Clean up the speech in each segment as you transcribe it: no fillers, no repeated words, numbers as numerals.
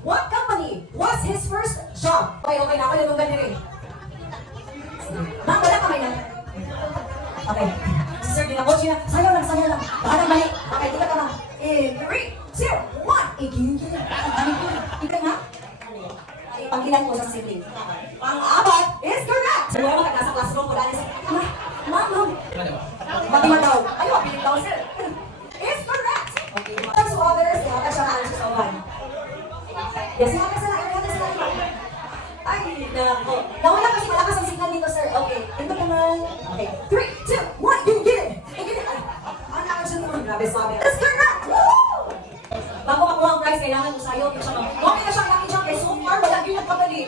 What company was his first job? Okay, na ako yung ganyan rin. Ma'am, wala kamay na. Okay. Si Sir, ginapos niya. Sayaw lang, sayaw lang. Baka nang mali. Okay, tika ka ma'am. In 3, 2, 1. Igigil. Ika nga. Panggilan ko sa sibling. Pang-apat is correct. So, wala ka nasa classroom ko dahil sa... Ma'am. Matima daw. Ayaw, pilit daw, sir. Is correct. Okay. So, others, yata siya na answer sa one. Yes, yata sa lahat. Ay, nako. Nawala kasi malakas ang signal dito, sir. Okay. Ito naman. Okay. 3, 2, 1. Gigil. Gigil. Ano ang answer mo? Grabe, sabi. Is correct. Woo! Bago makuha ang prize, kailangan mo sayo. Okay na siyang lucky jump. Eh, so far, wala yung nagpapali.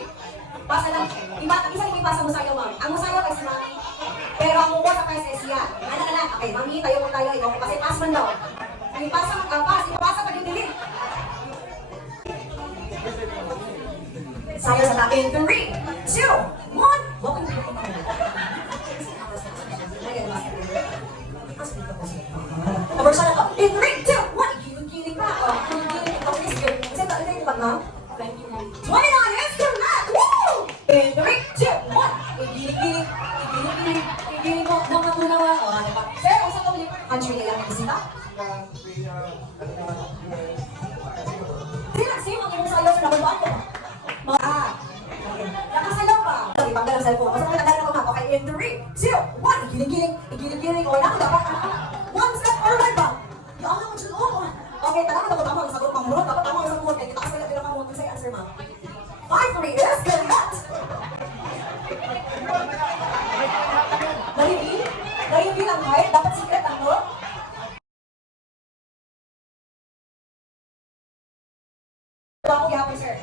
Pasa lang. Isa yung ipasa mo sayo, ma'am. Ang masayo kasi mami. Pero ang kukuha sa prize is yan. Ano na lang. Okay, mami, tayo mo tayo. Ikaw kasi pass man daw. Yung pasa magkapas. Ipapasa pag yung dili. Sayo sa takin. 3, 2, 1. Welcome to Aborsa na to. In 3, 2, 1. Giling ka. Giling. Okay, sige. Kasi ito yung pag, ma'am. 29 is correct! Woo! In 3, 2, 1. Giling mo. Nang matunawa. O, ano ba? Sir, kung saan ka ulit? Country na lang ang bisita? Sila, same ang imong sayo sa nabaluan ko. Okay. Nakasayaw pa. Ipagdala ang cellphone. Basta kung nagdala ko, ma'am. Okay, in 3, 2, 1. Giling. O, ako dapat. One step forward ba? Yung ako siya doon. Okay, talaga dapat tama ang sagot pang murot. Dapat tama ang sagot. Kaya kita kasi nila ka mo. Say answer, ma'am. 5-3 is correct. Dahil ang height, dapat secret ang to. Bago gihapon, sir.